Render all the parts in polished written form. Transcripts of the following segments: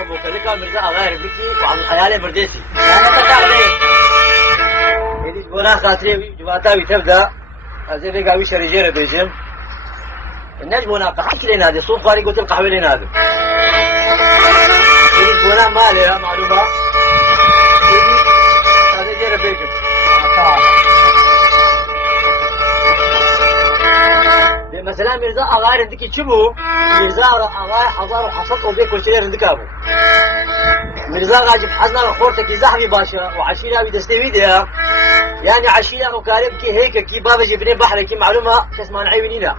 ابو كلكا مرزا غير بكي وعبد الحيال برديسي انا تقابلي يدي بونا خاطري جواتا وتبدا ازي بقاوي شريجيره بيجم الناس بونا قحك لنا هذه صوف قاري قلت القهوه لنا هذا يدي بونا مالها معلومه يدي هذا جيره بيجم مثلا مرزا اغار عندك تشبو مرزا اغار حضر وحصلت وبيك كل شيء عندك ابو مرزا غاجب حزنا خورتك زحمي باشا وعشيره بدستوي ده يعني عشيره وكارب كي هيك كي بابا جبني بحر كي معلومه تسمع عيونينا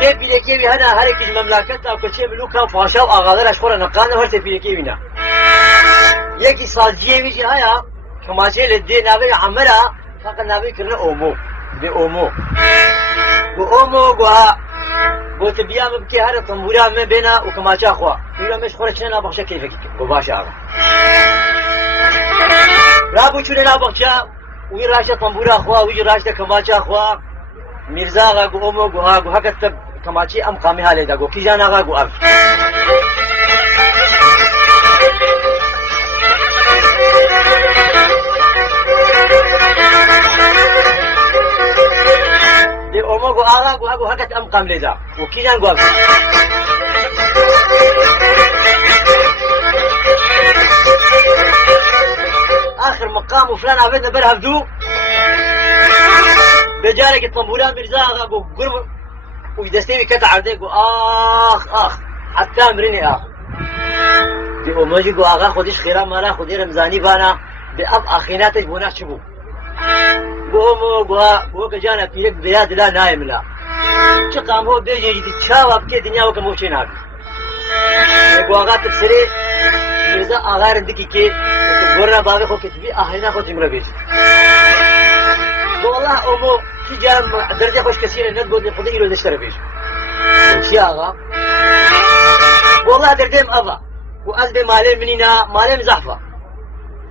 كيف بيلكي هنا هلك المملكه وكل شيء ملوكها فاشا واغادر اشخر نقانه هرت بيلكي بينا يكي صاجيه بيجي هيا كما شيء للدين نبي عمرها فقط نبي كرنا اومو بأمو قلت بيام بكي هذا طنبورا من بينا وكما شاخوا يقول مش خورة شنا بخشة كيفك وباشا آغا رابو شنا بخشة وي راشة طنبورا أخوا وي راشة كما شاخوا مرزا آغا قو أمو قو ها قو هكذا كما شي أم قامي هالي دا قو كيجان آغا قو أرف دي أمو آغا قو هكذا أم قام لذا وكيجان قو أرف آخر مقام وفلان عبدنا برهف دو بجارك الطنبوران مرزا آغا قو قرم ويدستيوي كتا عردي قو آخ حتى مريني دي أموجي قو آغا خوديش خيرا مالا خودي رمزاني بانا بأب آخيناتش بوناش شبو قو أمو قو كجانا بيلك بياد لا نايم لا چقام هو بيجي جدي تشاوى بكي دنيا وكموشين هاك قو آغا تبسري مرزا آغا رندكي كي قرنا بابي خو كتبي آخرنا خو تمرا بيت والله أمو في جام درجة خوش كثيرة ندقود لفضي إلو نشتري بيش شي آغا والله دردهم أبا وأزبي مالي منينا مالي زحفة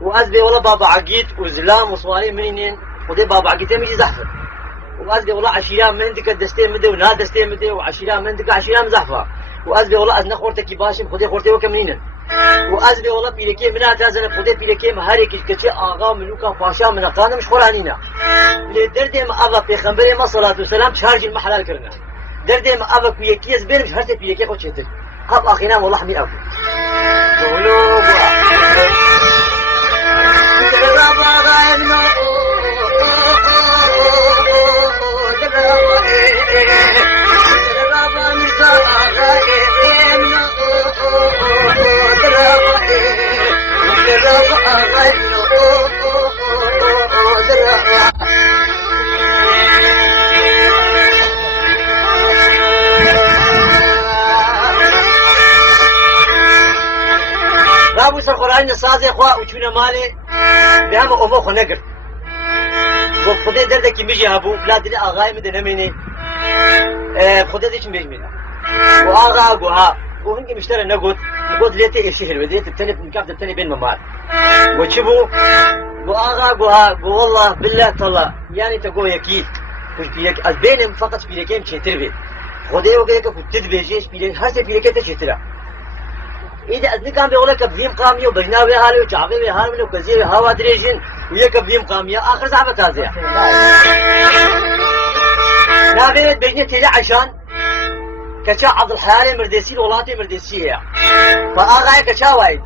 وأزبي والله بابا عقيد وزلام وصوالي منينين ودي بابا عقيدين ميجي زحفة وأزبي والله عشيران من عندك دستين مدي ونا دستين مدي وعشيران من عندك عشيران زحفة وأزبي والله أزنا خورتكي باشم خدي خورتي وكمنينن وأزبي والله بيلكي منا تازن خدي بيلكي مهاري كشكشي آغا ملوكا فاشا من أقانا مش خورانينا لدردهم أبا بيخنبري ما صلاة والسلام شارج المحلال كرنا دردهم أبا كويكيز بير مش هرتي بيلكي خود شتر أب أخينا والله حمي أبو قولوا رابو سر قرآن سازي خوا وچونا مالي بهم أمو خو نقر خودي دردكي ميجي هبو بلا دلي آغاي مدى نميني خودي ديش ميجي مينا وآغا قوها وهنجي مشتري نقود ليتي يسيهل وديت التاني نكاف التاني بين ممال وشبو وآغا قوها قو والله بالله طلع يعني تقو يكيد وش بيلك البينم فقط بيلكيم شيتر بي خودي وقالك كنت تدبيجيش بيلك هاسي بيلكي تشيترا إذا أذني كان بيقول لك بفيم قامية وبجناوي هالي وشعبي هالي وكزير هوا دريجين وياك بفيم قامية آخر زعبة كازية نابيت بجنة تيجي عشان كشا عبد الحيال مردسي الولاتي مردسية فآغاية كشا وايد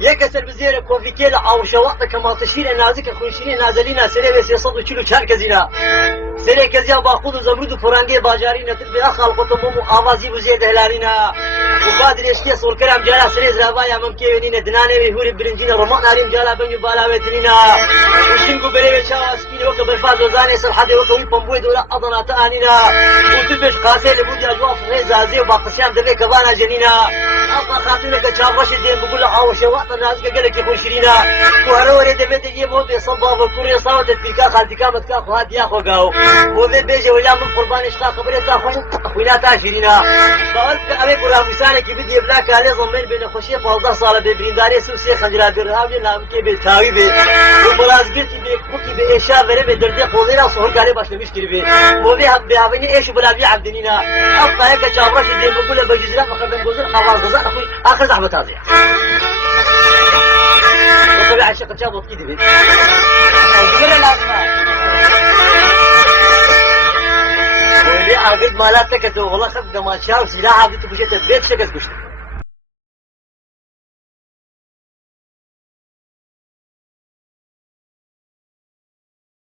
يكسر بزير كوفيكيلا أو شواطة كما تشير النازك خوشين نازلين سنة بس يصدوا كيلو شهر كزينا سنة كزيا باخذ زمرد وفرنجي باجارين تبي أخال قطمهم آوازي بزيد هلالينا وبعد الاشتيا صور كرام جالا سنة زرابايا ممكنين دنانة ويهوري برنجين رمان نارين جالا بنيو بالاوتنينا وشنقو بريبه شاوا سكين وكا بالفاز وزاني سرحادي وكا ويبنبوي دولا أضنا تانينا وتبش قاسي لبودي أجواف غيزازي وباقسيام دبي كبانا جنينا أبا خاتونك شاب رشد دين بقول له أو شواطة نازك قالك يكون شرينا وهروري دبي تجيبه بصبا وكوري صوت التلكا خالتكا متكا خوات ياخو قاو وذي بيجي ولا من قربان اشتاق قبل تاخذ ولا تاشرينا قلت ابي برا مسانك بدي بلاك عليه ضمن بين خشيه فوضى صار ببرينداري سوسي خجرا درها من نام كي بتاوي بي ومراز قلت بك بكي باشا غير بدردي قوزينا صهر قال باش مشكل بي وذي بهابني ايش بلا بي عبدنينا ابا هيك جابرش دي بقول بجزره فخدم جزر خلاص غزا اخوي اخر زحمه تاضيع وطبيعه شق جابط كده بي واللي عقد مالاتك والله خد ما شاف سلاح عقد تبجت البيت شكت كشت